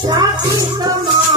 Thank you so much.